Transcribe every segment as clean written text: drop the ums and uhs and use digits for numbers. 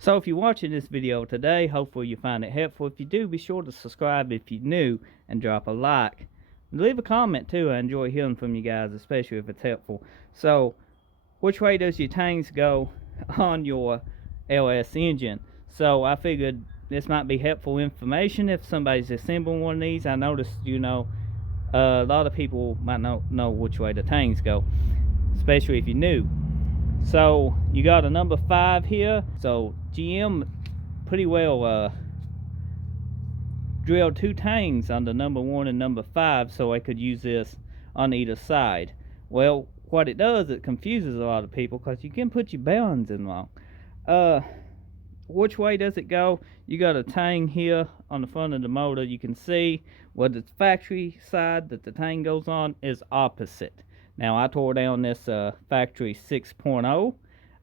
So if you're watching this video today, hopefully you find it helpful. If you do, be sure to subscribe if you're new and drop a like. Leave a comment too. I enjoy hearing from you guys, especially if it's helpful. So which way does your tangs go on your LS engine? So I figured this might be helpful information if somebody's assembling one of these. I noticed, a lot of people might not know which way the tangs go, especially if you're new. So you got a number 5 here. So GM pretty well drilled 2 tangs on the number 1 and number 5 so I could use this on either side. Well, what it does, it confuses a lot of people because you can put your bearings in wrong. Which way does it go? You got a tang here on the front of the motor. You can see where the factory side that the tang goes on is opposite. Now I tore down this factory 6.0.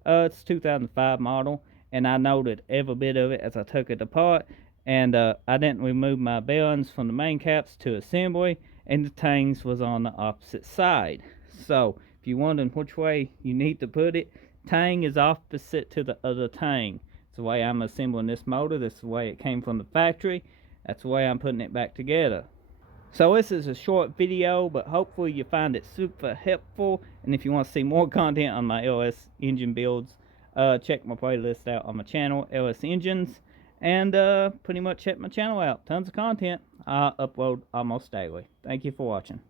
It's 2005 model, and I noted every bit of it as I took it apart. And I didn't remove my bearings from the main caps to assembly, and the tangs was on the opposite side. So if you're wondering which way you need to put it, tang is opposite to the other tang. It's the way I'm assembling this motor. This is the way it came from the factory. That's the way I'm putting it back together. So this is a short video, but hopefully you find it super helpful. And if you want to see more content on my LS engine builds, check my playlist out on my channel, LS Engines. And pretty much check my channel out. Tons of content. I upload almost daily. Thank you for watching.